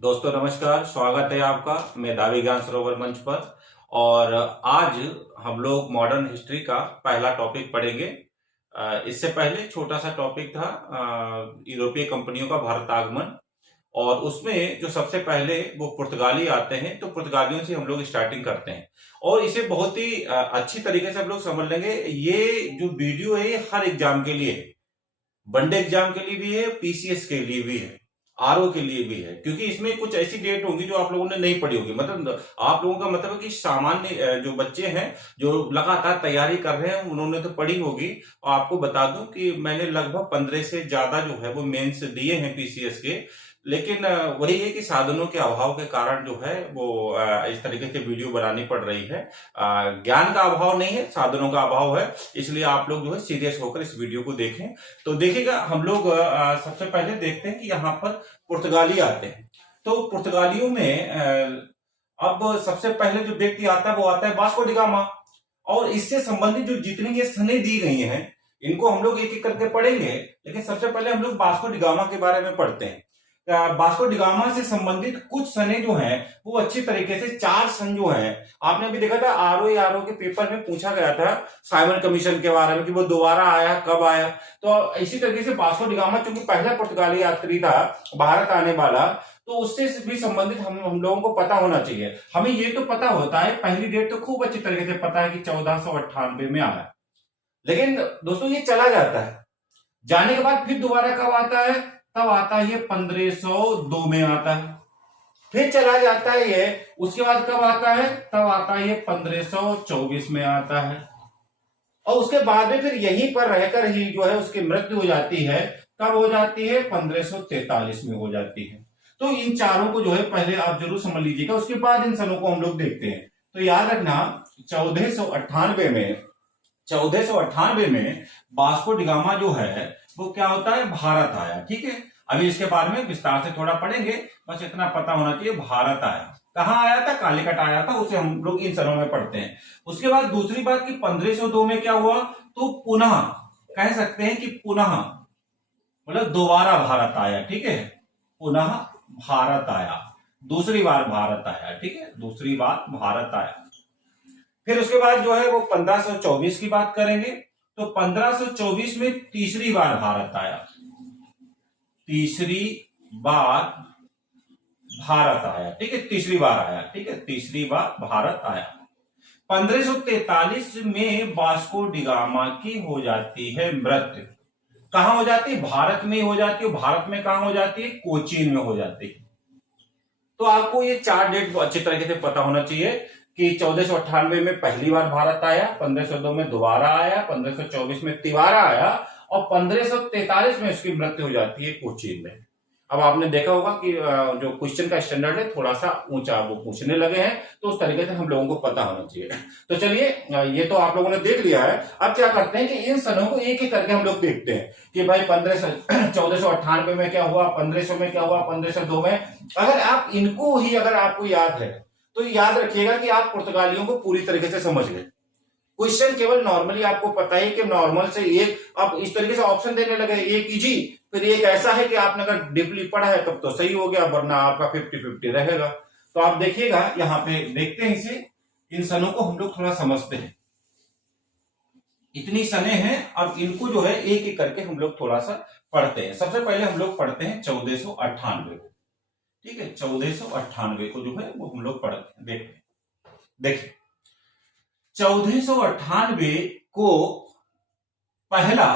दोस्तों नमस्कार, स्वागत है आपका मेधावी ज्ञान सरोवर मंच पर। और आज हम लोग मॉडर्न हिस्ट्री का पहला टॉपिक पढ़ेंगे। इससे पहले छोटा सा टॉपिक था यूरोपीय कंपनियों का भारत आगमन, और उसमें जो सबसे पहले वो पुर्तगाली आते हैं, तो पुर्तगालियों से हम लोग स्टार्टिंग करते हैं और इसे बहुत ही अच्छी तरीके से हम लोग समझ लेंगे। ये जो वीडियो है ये हर एग्जाम के लिए है, वनडे एग्जाम के लिए भी है, पीसीएस के लिए भी है, आरओ के लिए भी है, क्योंकि इसमें कुछ ऐसी डेट होगी जो आप लोगों ने नहीं पढ़ी होगी। मतलब आप लोगों का मतलब है कि सामान्य जो बच्चे हैं जो लगातार तैयारी कर रहे हैं उन्होंने तो पढ़ी होगी। और आपको बता दूं कि मैंने लगभग 15 से ज्यादा जो है वो मेंस दिए हैं पीसीएस के, लेकिन वही है कि साधनों के अभाव के कारण जो है वो इस तरीके से वीडियो बनानी पड़ रही है। ज्ञान का अभाव नहीं है, साधनों का अभाव है, इसलिए आप लोग जो है सीरियस होकर इस वीडियो को देखें। तो देखिएगा, हम लोग सबसे पहले देखते हैं कि यहाँ पर पुर्तगाली आते हैं। तो पुर्तगालियों में अब सबसे पहले जो व्यक्ति आता है वो आता है वास्को डी गामा। और इससे संबंधित जो जितनी ये सनें दी गई हैं इनको हम लोग एक एक करके पढ़ेंगे, लेकिन सबसे पहले हम लोग वास्को डी गामा के बारे में पढ़ते हैं। वास्को डी गामा से संबंधित कुछ सने जो हैं वो अच्छी तरीके से, 4 सन जो हैं, आपने अभी देखा था आरओ के पेपर में पूछा गया था साइमन कमीशन के बारे में कि वो दोबारा आया, कब आया। तो इसी तरीके से वास्को डी गामा चूंकि पहला पुर्तगाली यात्री था भारत आने वाला, तो उससे भी संबंधित हम लोगों को पता होना चाहिए। हमें ये तो पता होता है, पहली डेट तो खूब अच्छी तरीके से पता है कि 1498 में आया, लेकिन दोस्तों ये चला जाता है, जाने के बाद फिर दोबारा कब आता है, तब आता है ये 1502 में आता है, फिर चला जाता है ये, उसके बाद कब आता है, तब आता है ये 1524 में आता है, और उसके बाद में फिर यहीं पर रहकर ही जो है उसकी मृत्यु हो जाती है। कब हो जाती है, 1543 में हो जाती है। तो इन चारों को जो है पहले आप जरूर समझ लीजिएगा, उसके बाद इन सनों को हम लोग देखते हैं। तो याद रखना 1498 में वास्को डी गामा जो है वो क्या होता है, भारत आया। ठीक है, अभी इसके बारे में विस्तार से थोड़ा पढ़ेंगे, बस इतना पता होना चाहिए भारत आया। कहां आया था, कालीकट आया था, उसे हम लोग इन सनों में पढ़ते हैं। उसके बाद दूसरी बात कि 1502 में क्या हुआ, तो पुनः कह सकते हैं कि पुनः मतलब दोबारा भारत आया। ठीक है, पुनः भारत आया, दूसरी बार भारत आया। ठीक है, दूसरी बार भारत आया। फिर उसके बाद जो है वो 1524 की बात करेंगे, तो 1524 में तीसरी बार भारत आया, तीसरी बार भारत आया। ठीक है, तीसरी बार आया। ठीक है, तीसरी बार भारत आया। 1543 में वास्को डी गामा की हो जाती है मृत्यु। कहां हो जाती है, भारत में हो जाती है। भारत में कहां हो जाती है, कोचीन में हो जाती है। तो आपको ये 4 डेट अच्छी तरीके से पता होना चाहिए कि 1498 में पहली बार भारत आया, 1502 में दोबारा आया, 1524 में तिबारा आया, और 1543 में उसकी मृत्यु हो जाती है कोचीन में। अब आपने देखा होगा कि जो क्वेश्चन का स्टैंडर्ड है थोड़ा सा ऊंचा वो पूछने लगे हैं, तो उस तरीके से हम लोगों को पता होना चाहिए। तो चलिए, ये तो आप लोगों ने देख लिया है। अब क्या करते हैं कि इन सनों को एक एक करके हम लोग देखते हैं कि भाई 1498 में क्या हुआ, 1500 में क्या हुआ, 1502 में। अगर आप इनको ही अगर आपको याद है तो याद रखिएगा कि आप पुर्तगालियों को पूरी तरीके से समझ गए। क्वेश्चन केवल नॉर्मली आपको पता है कि नॉर्मल से एक, आप इस तरीके से ऑप्शन देने लगे, एक इजी फिर एक ऐसा है कि आपने अगर डीपली पढ़ा है तब तो सही हो गया, वरना आपका 50-50 रहेगा। तो आप देखिएगा, यहाँ पे देखते हैं इसे, इन सनों को हम लोग थोड़ा समझते हैं। इतनी सने हैं, अब इनको जो है एक एक करके हम लोग थोड़ा सा पढ़ते हैं। सबसे पहले हम लोग पढ़ते हैं 1498 को। ठीक है, 1498 को जो है वो हम लोग पढ़ते हैं। देखिए 1498 को पहला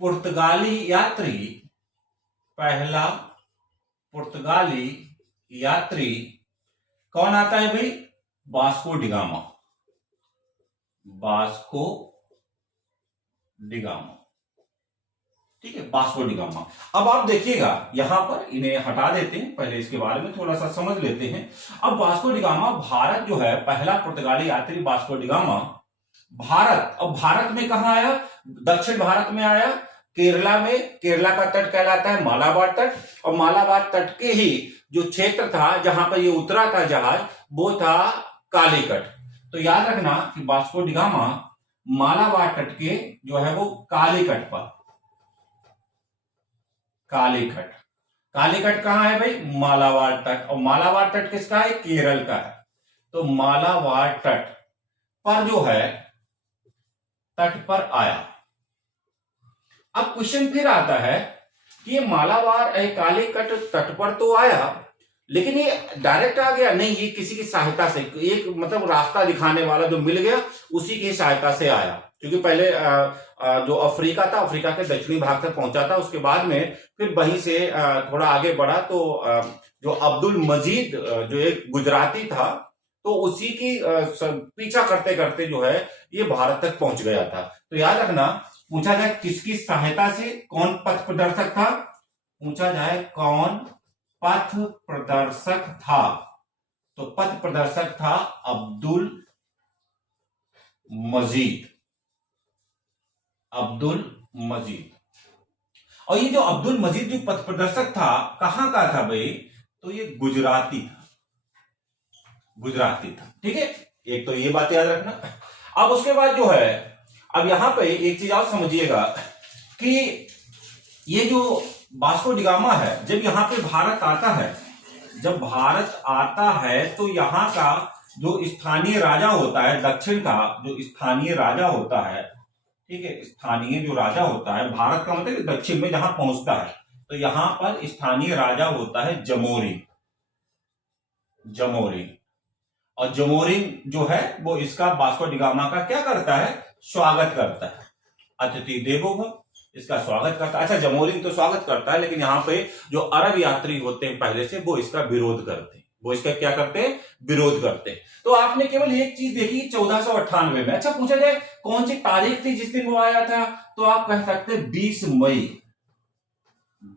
पुर्तगाली यात्री, पहला पुर्तगाली यात्री कौन आता है भाई, Vasco D gamma. Vasco D gamma. ठीक है, वास्को डी गामा। अब आप देखिएगा यहां पर, इन्हें हटा देते हैं, पहले इसके बारे में थोड़ा सा समझ लेते हैं। अब वास्को डी गामा, भारत जो है, पहला पुर्तगाली यात्री वास्को डी गामा भारत। अब भारत में कहां आया, दक्षिण भारत में आया, केरला में। केरला का तट कहलाता है मालाबार तट, और मालाबार तट के ही जो क्षेत्र था जहां पर ये उतरा था जहाज, वो था कालीकट। तो याद रखना कि वास्को डी गामा मालाबार तट के जो है वो कालीकट पर, कालीकट कालीकट कहाँ है भाई? मालाबार तट। और मालाबार तट किसका है? केरल का है। तो मालाबार तट पर जो है, तट पर आया। अब क्वेश्चन फिर आता है कि ये मालाबार कालीकट तट पर तो आया, लेकिन ये डायरेक्ट आ गया नहीं, ये किसी की सहायता से, एक मतलब रास्ता दिखाने वाला जो मिल गया उसी की सहायता से आया। क्योंकि पहले जो अफ्रीका था, अफ्रीका के दक्षिणी भाग तक पहुंचा था, उसके बाद में फिर वहीं से थोड़ा आगे बढ़ा तो जो अब्दुल मजीद जो एक गुजराती था, तो उसी की पीछा करते करते जो है ये भारत तक पहुंच गया था। तो याद रखना, पूछा जाए किसकी सहायता से, कौन पथ प्रदर्शक था, पूछा जाए कौन पथ प्रदर्शक था, तो पथ प्रदर्शक था अब्दुल मजीद। अब्दुल मजीद। और ये जो अब्दुल मजीद जो पथ प्रदर्शक था, कहां का था भाई? तो ये गुजराती था, गुजराती था। ठीक है, एक तो ये बात याद रखना। अब उसके बाद जो है, अब यहां पे एक चीज आप समझिएगा कि ये जो वास्को डी गामा है, जब यहां पे भारत आता है, जब भारत आता है तो यहां का जो स्थानीय राजा होता है, दक्षिण का जो स्थानीय राजा होता है, ठीक है, स्थानीय जो राजा होता है, भारत का मतलब दक्षिण में जहां पहुंचता है, तो यहां पर स्थानीय राजा होता है जमोरी। जमोरी। और जमोरिन जो है वो इसका वास्को डी गामा का क्या करता है? स्वागत करता है। अतिथि देवो भव, इसका स्वागत करता है। अच्छा, जमोरिन तो स्वागत करता है, लेकिन यहाँ पे जो अरब यात्री होते हैं पहले से, वो इसका विरोध करते हैं। वो इसका क्या करते हैं? विरोध करते हैं। तो आपने केवल एक चीज देखी 1498 में। अच्छा, पूछा जाए कौन सी तारीख थी जिस दिन वो आया था, तो आप कह सकते हैं 20 मई।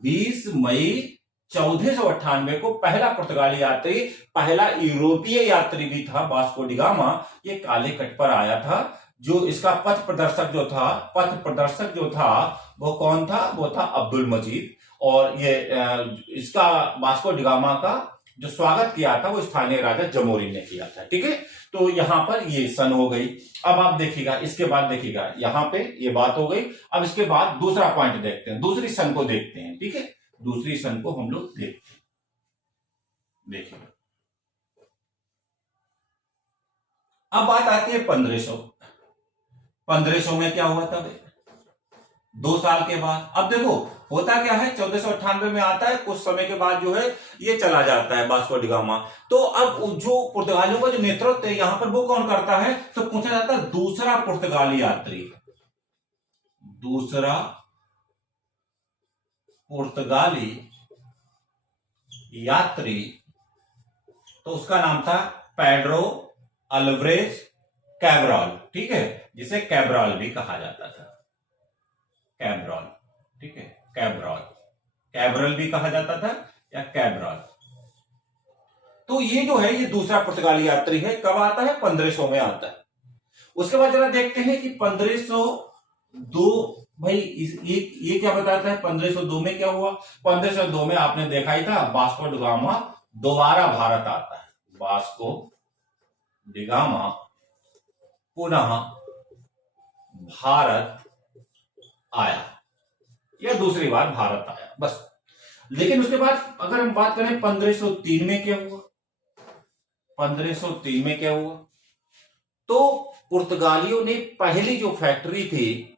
20 मई 1498 को पहला पुर्तगाली यात्री, पहला यूरोपीय यात्री भी था वास्को डी गामा, ये काले कट पर आया था। जो इसका पथ प्रदर्शक जो था वो कौन था? वो था अब्दुल मजीद। और ये इसका वास्को डी गामा का जो स्वागत किया था वो स्थानीय राजा जमोरिन ने किया था। ठीक है, तो यहां पर ये सन हो गई। अब आप देखिएगा, इसके बाद देखिएगा, यहां पे ये बात हो गई। अब इसके बाद दूसरा पॉइंट देखते हैं, दूसरी सन को देखते हैं। ठीक है, दूसरी सन को हम लोग देखते हैं। देखिए, अब बात आती है 1500। 1500 में क्या हुआ था भाई? 2 साल के बाद। अब देखो होता क्या है, 1498 में आता है, कुछ समय के बाद जो है ये चला जाता है वास्को डी गामा। तो अब जो पुर्तगालियों का जो नेतृत्व है यहां पर वो कौन करता है? तो पूछा जाता है दूसरा पुर्तगाली यात्री, दूसरा पुर्तगाली यात्री, तो उसका नाम था पेड्रो अल्वरेज कैब्राल। ठीक है, जिसे कैब्राल भी कहा जाता था। कैब्राल, ठीक है, कैब्राल, कैब्रल भी कहा जाता था या कैब्राल। तो ये जो है ये दूसरा पुर्तगाली यात्री है। कब आता है? 1500 में आता है। उसके बाद जरा देखते हैं कि 1502 भाई ये क्या बताता है? 1502 में क्या हुआ? 1502 में आपने देखा ही था, वास्को डी गामा दोबारा भारत आता है। वास्को डी गामा पुनः भारत आया, या दूसरी बार भारत आया बस। लेकिन उसके बाद अगर हम बात करें 1503 में क्या हुआ? 1503 में क्या हुआ? तो पुर्तगालियों ने पहली जो फैक्ट्री थी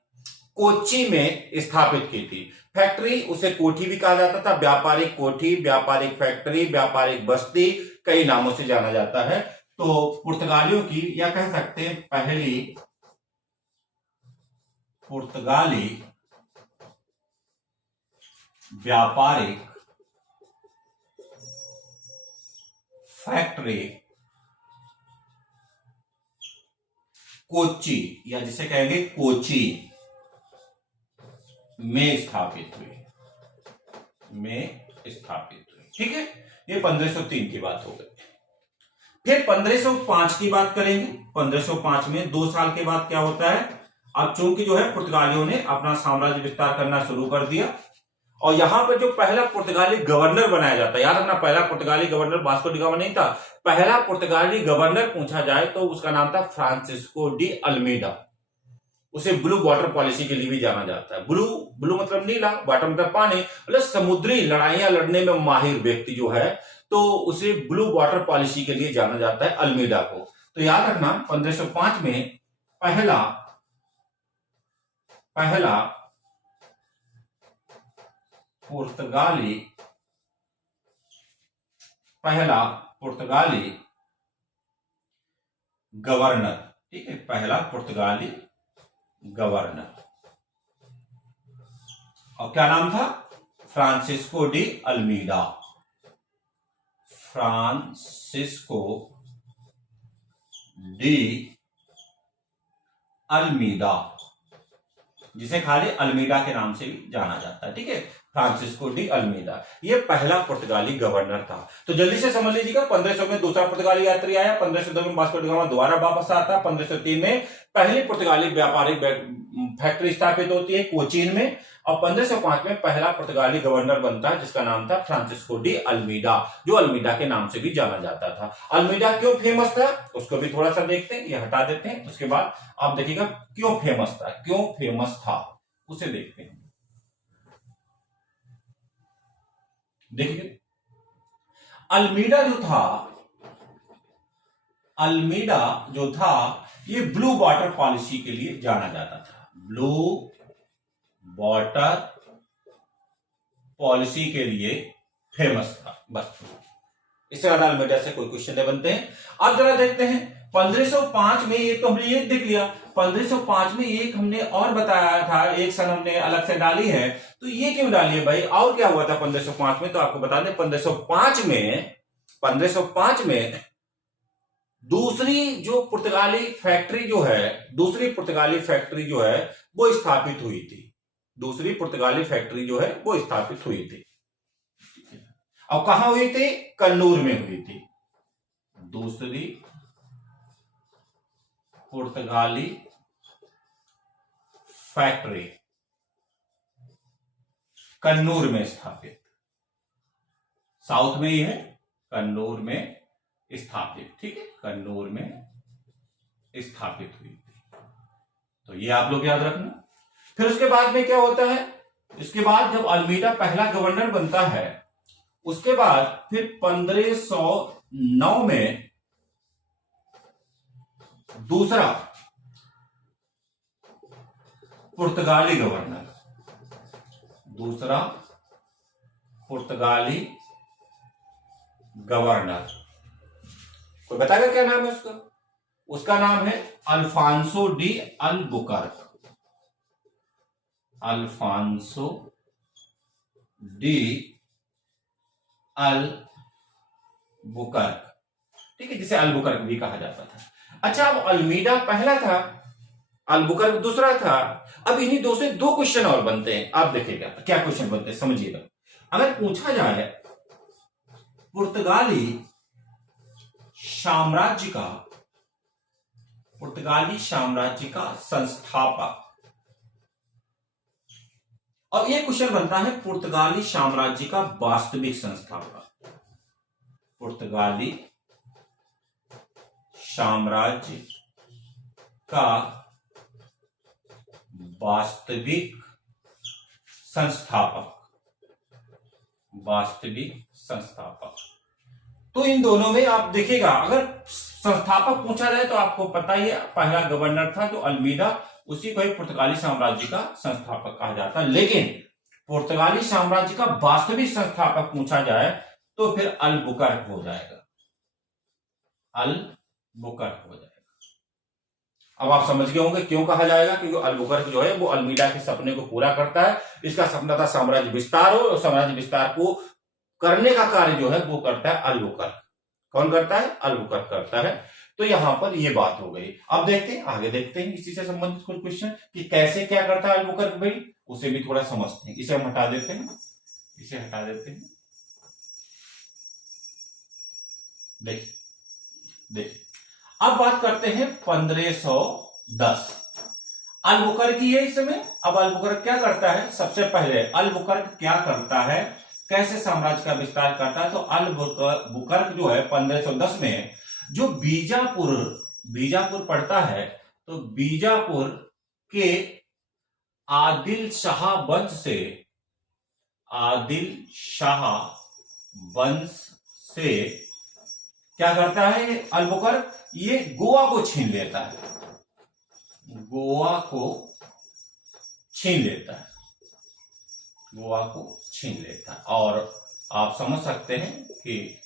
कोच्चि में स्थापित की थी। फैक्ट्री, उसे कोठी भी कहा जाता था, व्यापारिक कोठी, व्यापारिक फैक्ट्री, व्यापारिक बस्ती, कई नामों से जाना जाता है। तो पुर्तगालियों की, या कह सकते हैं पहली पुर्तगाली व्यापारिक फैक्ट्री कोच्चि, या जिसे कहेंगे कोची में स्थापित हुई, ठीक है। ये 1503 की बात हो गई। फिर 1505 की बात करेंगे। 1505 में 2 साल के बाद क्या होता है? अब चूंकि जो है पुर्तगालियों ने अपना साम्राज्य विस्तार करना शुरू कर दिया, और यहां पर जो पहला पुर्तगाली गवर्नर बनाया जाता है, याद रखना पहला पुर्तगाली गवर्नर वास्को डी गामा नहीं था। पहला पुर्तगाली गवर्नर पूछा जाए तो उसका नाम था फ्रांसिस्को डी अल्मीडा। उसे ब्लू वाटर पॉलिसी के लिए भी जाना जाता है। ब्लू ब्लू मतलब नीला, वाटर मतलब पानी, मतलब समुद्री लड़ाइयां लड़ने में माहिर व्यक्ति जो है तो उसे ब्लू वाटर पॉलिसी के लिए जाना जाता है, अल्मीडा को। तो याद रखना 1505 में पहला पुर्तगाली गवर्नर, ठीक है, पहला पुर्तगाली गवर्नर, और क्या नाम था? Francisco de Almeida. Francisco de Almeida, जिसे खाली अल्मीडा के नाम से भी जाना जाता है, ठीक है, फ्रांसिस्को डी अल्मीडा, ये पहला पुर्तगाली गवर्नर था। तो जल्दी से समझ लीजिएगा, 1500 में दूसरा पुर्तगाली यात्री आया, 1502 में वास्को डी गामा दोबारा वापस आता, 1503 में पहली पुर्तगाली व्यापारिक फैक्ट्री स्थापित होती है कोचीन में, और 1505 में पहला पुर्तगाली गवर्नर बनता है जिसका नाम था फ्रांसिस्को डी अल्मीडा, जो अल्मीडा के नाम से भी जाना जाता था। अल्मीडा क्यों फेमस था उसको भी थोड़ा सा देखते हैं, ये हटा देते हैं, उसके बाद आप देखिएगा क्यों फेमस था उसे देखते हैं। देखिए अल्मीडा जो था ये ब्लू वाटर पॉलिसी के लिए जाना जाता था, ब्लू वाटर पॉलिसी के लिए फेमस था, बस। इससे ज्यादा अल्मीडा से कोई क्वेश्चन नहीं बनते हैं। अब जरा देखते हैं 1505 में, ये तो हमने ये देख लिया, 1505 में एक हमने और बताया था, एक सन हमने अलग से डाली है, तो ये क्यों डाली है भाई? और क्या हुआ था 1505 में? तो आपको बता दें 1505 में दूसरी पुर्तगाली फैक्ट्री जो है वो स्थापित हुई थी, दूसरी पुर्तगाली फैक्ट्री जो है वो स्थापित हुई थी। अब कहां हुई थी? कन्नूर में हुई थी। दूसरी पुर्तगाली फैक्ट्री कन्नूर में स्थापित, साउथ में ही है, कन्नूर में स्थापित, ठीक है, कन्नूर में स्थापित हुई थी। तो ये आप लोग याद रखना। फिर उसके बाद में क्या होता है? इसके बाद जब अल्मीडा पहला गवर्नर बनता है, उसके बाद फिर 1509 में दूसरा पुर्तगाली गवर्नर, कोई बताएगा क्या नाम है उसका? उसका नाम है Alfonso de Albuquerque. Alfonso de Albuquerque, ठीक है, जिसे अल्बुकर्क भी कहा जाता था। अच्छा, अब अल्मीडा पहला था, अल्बुकर्क दूसरा था। अब इन्हीं दो से दो क्वेश्चन और बनते हैं, आप देखिएगा क्या क्वेश्चन बनते हैं, समझिएगा। अगर पूछा जाए पुर्तगाली साम्राज्य का संस्थापक, और ये क्वेश्चन बनता है पुर्तगाली साम्राज्य का वास्तविक संस्थापक। पुर्तगाली साम्राज्य का वास्तविक संस्थापक, तो इन दोनों में आप देखिएगा, अगर संस्थापक पूछा जाए तो आपको पता ही है पहला गवर्नर था जो अल्मीडा, उसी को ही पुर्तगाली साम्राज्य का संस्थापक कहा जाता है। लेकिन पुर्तगाली साम्राज्य का वास्तविक संस्थापक पूछा जाए तो फिर अल्बुकर्क हो जाएगा, अल्बुकर्क हो जाएगा। अब आप समझ गए होंगे क्यों कहा जाएगा, क्योंकि अल्बुकर्क जो है वो अल्मीडा के सपने को पूरा करता है। इसका सपना था साम्राज्य विस्तार हो, और साम्राज्य विस्तार को करने का कार्य जो है वो करता है अल्बुकर्क। कौन करता है? अल्बुकर्क करता है। तो यहां पर ये बात हो गई। अब देखते हैं, आगे देखते हैं इसी से संबंधित कुछ क्वेश्चन कि कैसे क्या करता है अल्बुकर्क भाई, उसे भी थोड़ा समझते हैं। इसे हम हटा देते हैं, देखिए अब बात करते हैं 1510 अल्बुकर्क की है इस समय। अब अल्बुकर्क क्या करता है? सबसे पहले अल्बुकर्क क्या करता है, कैसे साम्राज्य का विस्तार करता है? तो अल्बुकर्क जो है 1510 में जो बीजापुर पड़ता है, तो बीजापुर के आदिल शाह वंश से, आदिल शाह वंश से क्या करता है अल्बुकर्क, ये गोवा को छीन लेता है, गोवा को छीन लेता है, गोवा को छीन लेता है। और आप समझ सकते हैं कि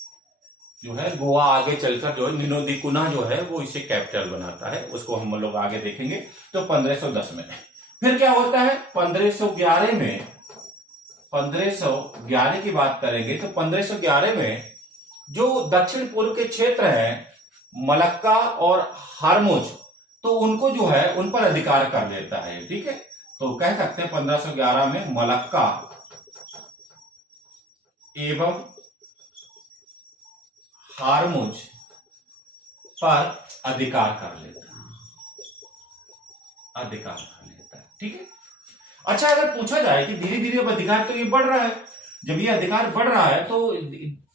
जो है गोवा आगे चलकर जो है निनो दी कुना जो है वो इसे कैपिटल बनाता है, उसको हम लोग आगे देखेंगे। तो 1510 में फिर क्या होता है, 1511 में, 1511 की बात करेंगे तो 1511 में जो दक्षिण पूर्व के क्षेत्र हैं मलक्का और हारमुज, तो उनको जो है उन पर अधिकार कर लेता है, ठीक है। तो कह सकते हैं 1511 में मलक्का एवं हारमुज पर अधिकार कर लेता है, अधिकार कर लेता है, ठीक है। अच्छा, अगर पूछा जाए कि धीरे धीरे अब अधिकार तो ये बढ़ रहा है, जब ये अधिकार बढ़ रहा है तो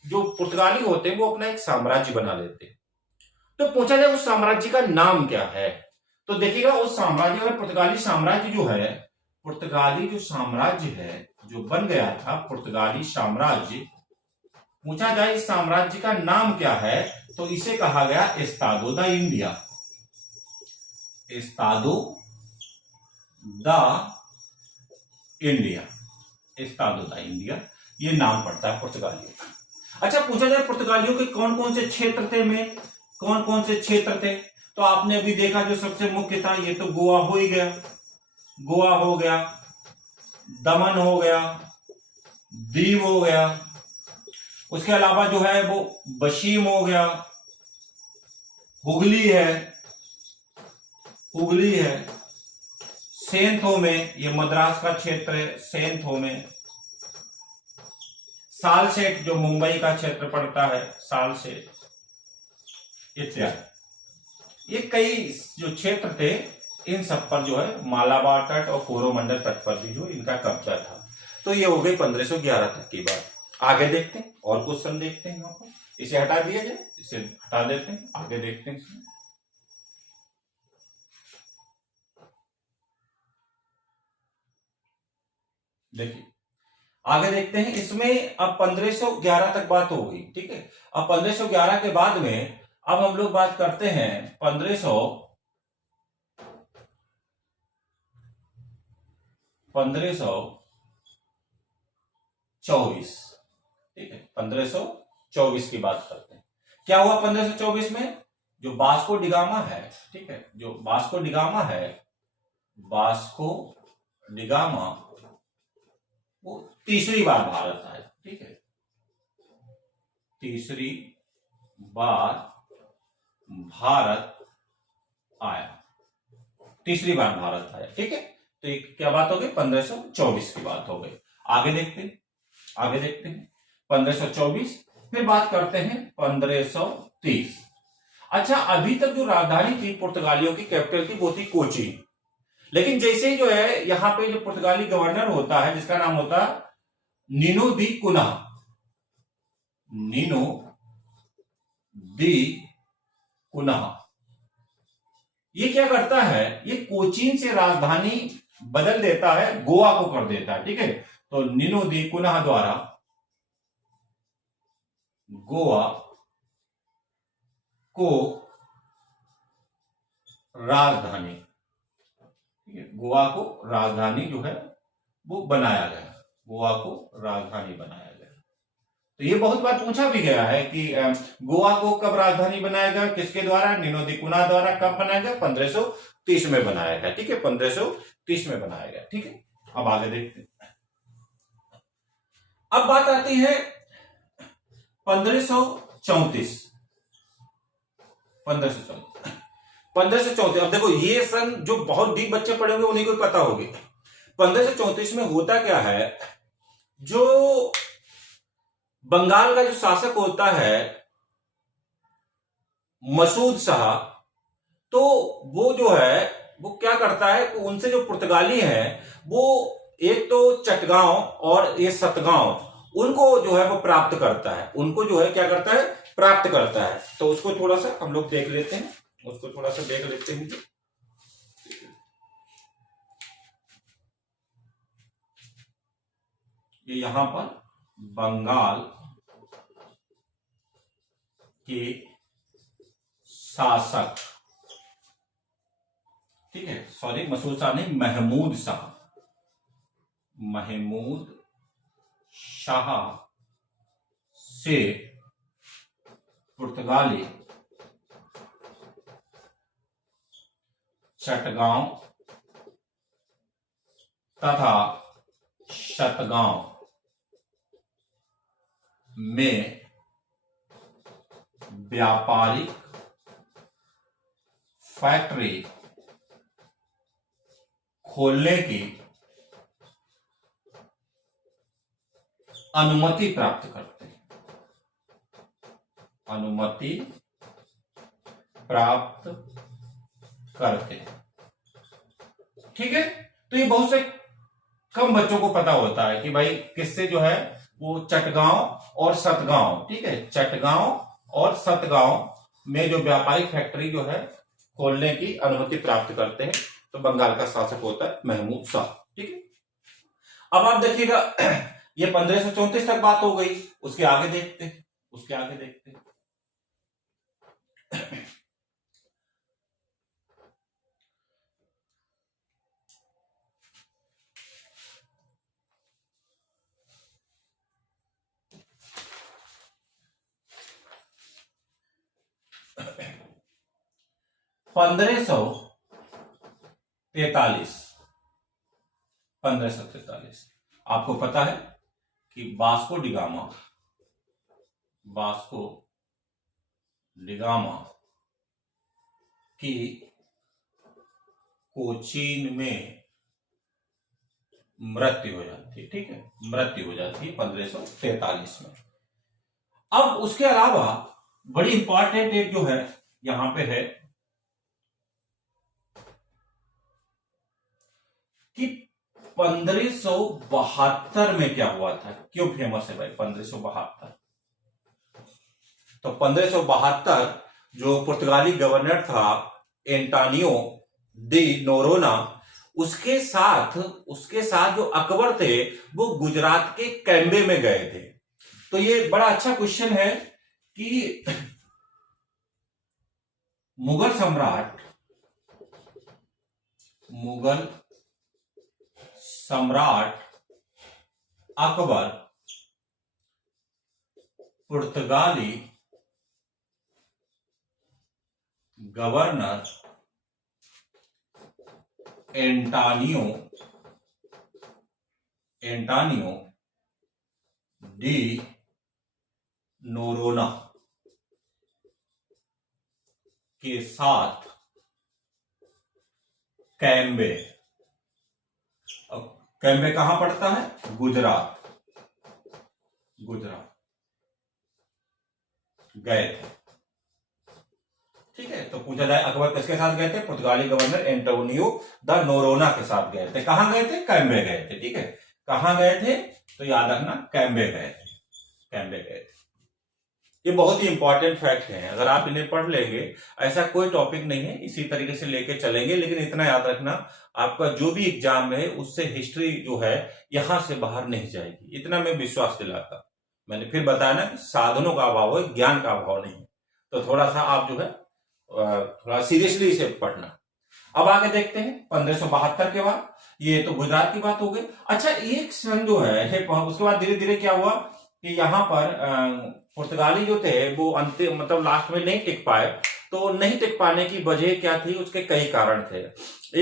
जो पुर्तगाली होते हैं वो अपना एक साम्राज्य बना लेते हैं। तो पूछा जाए उस साम्राज्य का नाम क्या है, तो देखिएगा उस साम्राज्य और पुर्तगाली साम्राज्य जो है, पुर्तगाली जो साम्राज्य है जो बन गया था पुर्तगाली साम्राज्य, पूछा जाए इस साम्राज्य का नाम क्या है, तो इसे कहा गया एस्तादो दा इंडिया, एस्तादो दा इंडिया, एस्तादो दा इंडिया, ये नाम पड़ता है पुर्तगालियों का। अच्छा, पूछा जाए पुर्तगालियों के कौन कौन से क्षेत्र थे में, कौन कौन से क्षेत्र थे, तो आपने अभी देखा जो सबसे मुख्य था ये तो गोवा हो ही गया, गोवा हो गया, दमन हो गया, दीव हो गया, उसके अलावा जो है वो बशीम हो गया, हुगली है, हुगली है, सेंथो में, ये मद्रास का क्षेत्र है, सेंथो में, सालसेट जो मुंबई का क्षेत्र पड़ता है, सालसेट इत्यादि। ये कई जो क्षेत्र थे इन सब पर जो है मालाबार तट और कोरोमंडल तट पर भी जो इनका कब्जा था। तो ये हो गई 1511 तक की बात। आगे देखते हैं और क्वेश्चन देखते हैं, यहाँ पर इसे हटा दिया जाए, इसे हटा देते हैं, आगे देखते हैं इसमें। देखिए आगे देखते हैं इसमें, अब 1511 तक बात हो गई, ठीक है। अब 1511 के बाद में अब हम लोग बात करते हैं 1524, ठीक है, 1524 की बात करते हैं। क्या हुआ 1524 में, जो वास्को डिगामा है, ठीक है, जो वास्को डिगामा है, वास्को डिगामा वो तीसरी बार भारत आया, ठीक है, तीसरी बार भारत आया, तीसरी बार भारत आया, ठीक है। तो ये क्या बात हो गई, 1524 की बात हो गई। आगे देखते हैं, आगे देखते हैं 1524, फिर बात करते हैं 1530। अच्छा, अभी तक जो राजधानी थी पुर्तगालियों की, कैपिटल की, वो थी कोची। लेकिन जैसे ही जो है यहाँ पे जो पुर्तगाली गवर्नर होता है जिसका नाम होता है निनो दी कुना, निनो दी कुना, ये क्या करता है, ये कोचीन से राजधानी बदल देता है, गोवा को कर देता है, ठीक है। तो निनो दी कुना द्वारा गोवा को राजधानी, ठीक है, गोवा को राजधानी जो है वो बनाया गया, गोवा को राजधानी बनाया गया। तो ये बहुत बार पूछा भी गया है कि गोवा को कब राजधानी बनाया गया, किसके द्वारा, निनो दी कुना द्वारा। कब बनाया गया, 1530 में बनाया गया, ठीक है, 1530 में बनाया गया, ठीक है। अब आगे देखते हैं। अब बात आती है 1534, 1534। अब देखो ये सन जो बहुत डीप बच्चे पढ़े होंगे उन्हीं को पता होगी। 1534 में होता क्या है, जो बंगाल का जो शासक होता है मसूद शाह, तो वो जो है वो क्या करता है, उनसे जो पुर्तगाली हैं वो एक तो चटगांव और ये सतगांव उनको जो है वो प्राप्त करता है, उनको जो है क्या करता है, प्राप्त करता है। तो उसको थोड़ा सा हम लोग देख लेते हैं, उसको थोड़ा सा देख लेते हैं। कि यहां पर बंगाल के शासक, ठीक है, सॉरी मसूद शाह नहीं, महमूद शाह, महमूद शाह से पुर्तगाली चटगांव तथा शतगांव में व्यापारिक फैक्ट्री खोलने की अनुमति प्राप्त करते हैं, अनुमति प्राप्त करते हैं। ठीक है, तो ये बहुत से कम बच्चों को पता होता है कि भाई किससे जो है वो चटगांव और सतगांव, ठीक है, चटगांव और सतगांव में जो व्यापारिक फैक्ट्री जो है खोलने की अनुमति प्राप्त करते हैं। तो बंगाल का शासक होता है महमूद शाह। ठीक है, अब आप देखिएगा ये 1534 तक बात हो गई, उसके आगे देखते हैं, उसके आगे देखते हैं। 1543 आपको पता है कि वास्को डिगामा की कोचीन में मृत्यु हो जाती है। ठीक है, मृत्यु हो जाती है 1543 में। अब उसके अलावा बड़ी इंपॉर्टेंट एक जो है यहां पे है कि 1572 में क्या हुआ था, क्यों फेमस है भाई 1572? तो 1572 जो पुर्तगाली गवर्नर था एंटोनियो डी नोरोना, उसके साथ जो अकबर थे वो गुजरात के कैम्बे में गए थे। तो ये बड़ा अच्छा क्वेश्चन है कि मुगल सम्राट अकबर पुर्तगाली गवर्नर एंटोनियो डी नोरोना के साथ कैम्बे कहां पड़ता है? गुजरात गए थे। ठीक है, तो पूछा जाए अकबर किसके साथ गए थे? पुर्तगाली गवर्नर एंटोनियो द नोरोना के साथ गए थे। कहां गए थे? कैम्बे गए थे। ठीक है, कहां गए थे? तो याद रखना कैम्बे गए थे। ये बहुत ही इंपॉर्टेंट फैक्ट है, अगर आप इन्हें पढ़ लेंगे, ऐसा कोई टॉपिक नहीं है, इसी तरीके से लेके चलेंगे। लेकिन इतना याद रखना, आपका जो भी एग्जाम है उससे हिस्ट्री जो है यहां से बाहर नहीं जाएगी, इतना मैं विश्वास दिलाता। मैंने फिर बताया ना, साधनों का अभाव है, ज्ञान का अभाव नहीं। तो थोड़ा सा आप जो है थोड़ा सीरियसली इसे पढ़ना। अब आगे देखते हैं 1572 के बाद, ये तो गुजरात की बात हो गई। अच्छा, एक सन जो है उसके बाद धीरे धीरे क्या हुआ कि यहाँ पर पुर्तगाली जो थे वो अंतिम मतलब लास्ट में नहीं टिक पाए। तो नहीं टिक पाने की वजह क्या थी? उसके कई कारण थे।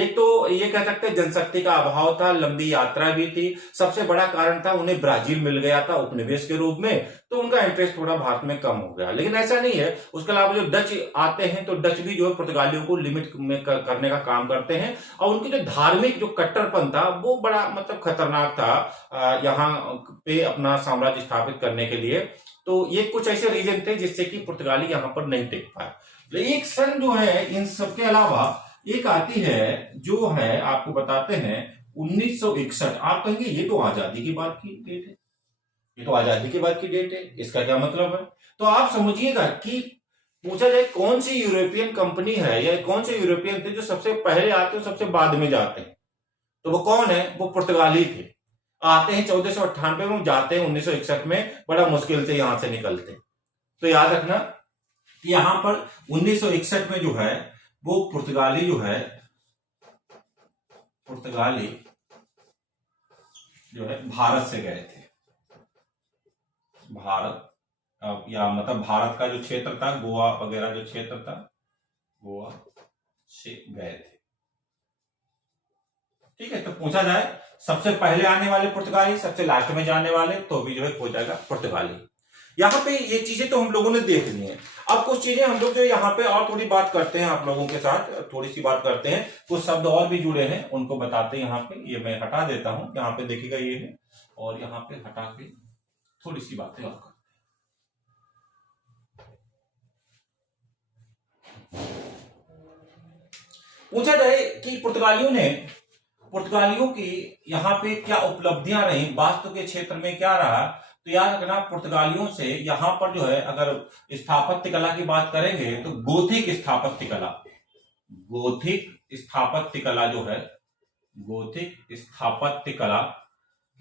एक तो ये कह सकते हैं जनशक्ति का अभाव था, लंबी यात्रा भी थी। सबसे बड़ा कारण था उन्हें ब्राजील मिल गया था उपनिवेश के रूप में, तो उनका इंटरेस्ट थोड़ा भारत में कम हो गया। लेकिन ऐसा नहीं है, उसके अलावा जो डच आते हैं तो डच भी जो है पुर्तगालियों को लिमिट में करने का काम करते हैं। और उनकी जो धार्मिक जो कट्टरपन था वो बड़ा मतलब खतरनाक था यहाँ पे अपना साम्राज्य स्थापित करने के लिए। तो ये कुछ ऐसे रीजन थे जिससे कि पुर्तगाली यहाँ पर नहीं टिक पाए। एक सन जो है इन सबके अलावा एक आती है जो है आपको बताते हैं 1961। आप कहेंगे ये तो आजादी की बात की डेट है, ये तो आजादी के बाद की डेट है, इसका क्या मतलब है? तो आप समझिएगा कि पूछा जाए कौन सी यूरोपियन कंपनी है या कौन से यूरोपियन थे जो सबसे पहले आते हैं सबसे बाद में जाते हैं, तो वो कौन है? वो पुर्तगाली थे। आते हैं 1498 में, जाते हैं 1961 में, बड़ा मुश्किल से यहां से निकलते हैं। तो याद रखना कि यहां पर 1961 में जो है वो पुर्तगाली जो है भारत से गए थे। भारत या मतलब भारत का जो क्षेत्र था, गोवा वगैरह जो क्षेत्र था, गोवा से गए थे। ठीक है, तो पूछा जाए सबसे पहले आने वाले पुर्तगाली, सबसे लास्ट में जाने वाले, तो भी जो है हो जाएगा पुर्तगाली। यहाँ पे ये चीजें तो हम लोगों ने देख ली हैं। अब कुछ चीजें हम लोग जो यहाँ पे और थोड़ी बात करते हैं, आप लोगों के साथ थोड़ी सी बात करते हैं, कुछ शब्द और भी जुड़े हैं उनको बताते हैं। यहाँ पे ये मैं हटा देता हूं, यहाँ पे देखिएगा ये है, और यहाँ पे हटा के थोड़ी सी बातें और करते हैं। पूछा जाए कि पुर्तगालियों की यहाँ पे क्या उपलब्धियां रही, वास्तु के क्षेत्र में क्या रहा, तो याद रखना पुर्तगालियों से यहाँ पर जो है अगर स्थापत्य कला की बात करेंगे तो गोथिक स्थापत्य कला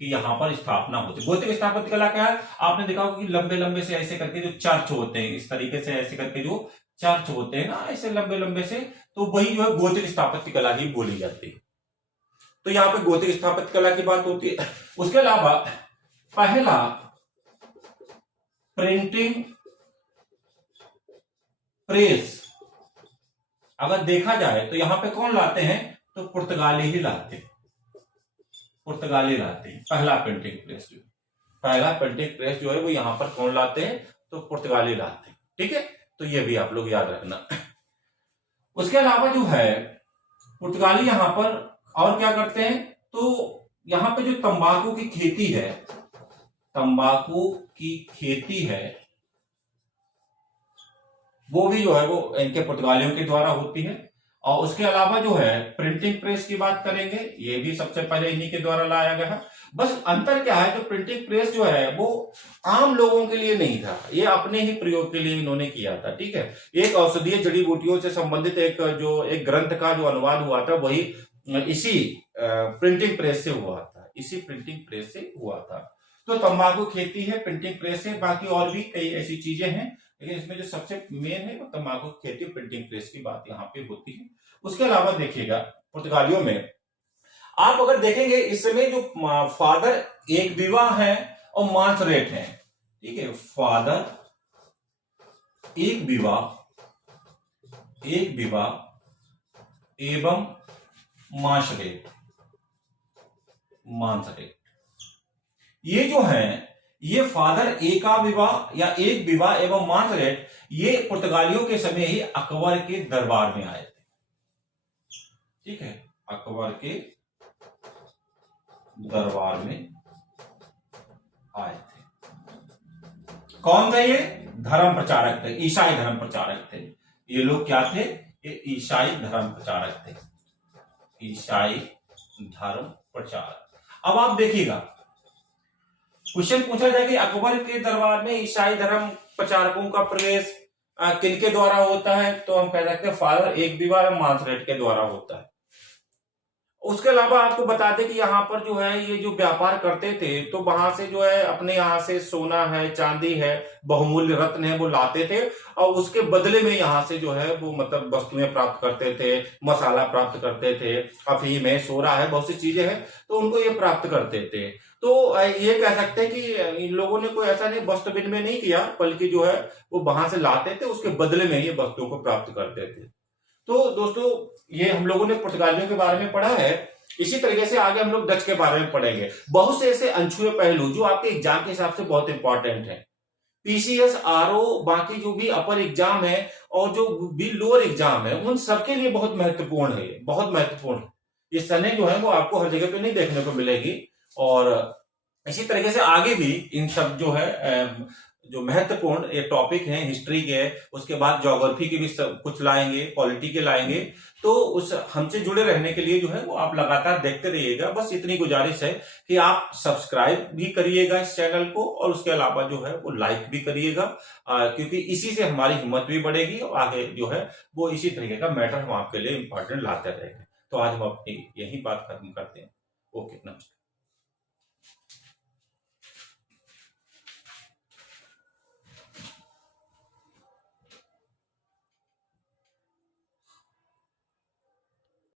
की यहाँ पर स्थापना होती है। गोथिक स्थापत्य कला क्या है, आपने देखा होगा कि लंबे लंबे से ऐसे करके जो चर्च होते हैं, इस तरीके से ऐसे करके जो चर्च होते हैं ना, ऐसे लंबे लंबे से, तो वही जो है गोथिक स्थापत्य कला ही बोली जाती है। तो यहाँ पे गोथिक स्थापत्य कला की बात होती है। उसके अलावा पहला प्रिंटिंग प्रेस अगर देखा जाए तो यहां पे कौन लाते हैं, तो पुर्तगाली ही लाते हैं, पहला प्रिंटिंग प्रेस जो है वो यहां पर कौन लाते हैं, तो पुर्तगाली लाते हैं। ठीक है, तो ये भी आप लोग याद रखना। उसके अलावा जो है पुर्तगाली यहां पर और क्या करते हैं, तो यहां पे जो तंबाकू की खेती है वो भी जो है वो इनके पुर्तगालियों के द्वारा होती है। और उसके अलावा जो है प्रिंटिंग प्रेस की बात करेंगे, ये भी सबसे पहले इन्हीं के द्वारा लाया गया है। बस अंतर क्या है, जो प्रिंटिंग प्रेस जो है वो आम लोगों के लिए नहीं था, ये अपने ही प्रयोग के लिए इन्होंने किया था। ठीक है, एक औषधीय जड़ी बूटियों से संबंधित एक ग्रंथ का जो अनुवाद हुआ था वही इसी प्रिंटिंग प्रेस से हुआ था। तो तंबाकू खेती है, प्रिंटिंग प्रेस है, बाकी और भी कई ऐसी चीजें हैं, लेकिन इसमें जो सबसे मेन है वो तंबाकू खेती, प्रिंटिंग प्रेस की बात यहाँ पे होती है। उसके अलावा देखिएगा पुर्तगालियों में आप अगर देखेंगे इस समय जो फादर एक विवाह है और मांस रेट है। ठीक है, फादर एक विवाह एवं मांस रेट, ये जो है ये फादर एका विवाह या एक विवाह एवं मांस रेट, ये पुर्तगालियों के समय ही अकबर के दरबार में आए थे। ठीक है, अकबर के दरबार में आए थे। कौन थे ये? धर्म प्रचारक थे, ईसाई धर्म प्रचारक थे। ये लोग क्या थे? ये ईसाई धर्म प्रचारक थे, ईसाई धर्म प्रचारक। अब आप देखिएगा क्वेश्चन पूछा जाए कि अकबर के दरबार में ईसाई धर्म प्रचारकों का प्रवेश किनके द्वारा होता है, तो हम कह सकते हैं फादर एक विवाह मांस रेट के द्वारा होता है। उसके अलावा आपको बता दें कि यहाँ पर जो है ये जो व्यापार करते थे तो वहां से जो है अपने यहाँ से सोना है, चांदी है, बहुमूल्य रत्न है वो लाते थे, और उसके बदले में यहाँ से जो है वो मतलब वस्तुएं प्राप्त करते थे, मसाला प्राप्त करते थे, अफीम है, सोरा है, बहुत सी चीजें हैं, तो उनको ये प्राप्त करते थे। तो ये कह सकते हैं कि इन लोगों ने कोई ऐसा नहीं वस्तु विनिमय नहीं किया, बल्कि जो है वो वहां से लाते थे, उसके बदले में ये वस्तुओं को प्राप्त करते थे। तो दोस्तों ये हम लोगों ने पुर्तगालियों के बारे में पढ़ा है। इसी तरीके से आगे हम लोग डच के बारे में पढ़ेंगे। बहुत से ऐसे अनछुए पहलू जो आपके एग्जाम के हिसाब से बहुत इंपॉर्टेंट है, पीसीएस, आरओ, बाकी जो भी अपर एग्जाम है और जो भी लोअर एग्जाम है, उन सबके लिए बहुत महत्वपूर्ण है, बहुत महत्वपूर्ण है। ये सने जो है वो आपको हर जगह पे नहीं देखने को मिलेगी। और इसी तरीके से आगे भी इन सब जो है जो महत्वपूर्ण ये टॉपिक हैं हिस्ट्री के, उसके बाद ज्योग्राफी के भी सब कुछ लाएंगे, पॉलिटी के लाएंगे। तो उस हमसे जुड़े रहने के लिए जो है वो आप लगातार देखते रहिएगा। बस इतनी गुजारिश है कि आप सब्सक्राइब भी करिएगा इस चैनल को, और उसके अलावा जो है वो लाइक भी करिएगा, क्योंकि इसी से हमारी हिम्मत भी बढ़ेगी और आगे जो है वो इसी तरीके का मैटर हम आपके लिए इंपॉर्टेंट लाते रहेंगे। तो आज हम अपनी यही बात खत्म करते हैं। ओके, नमस्कार।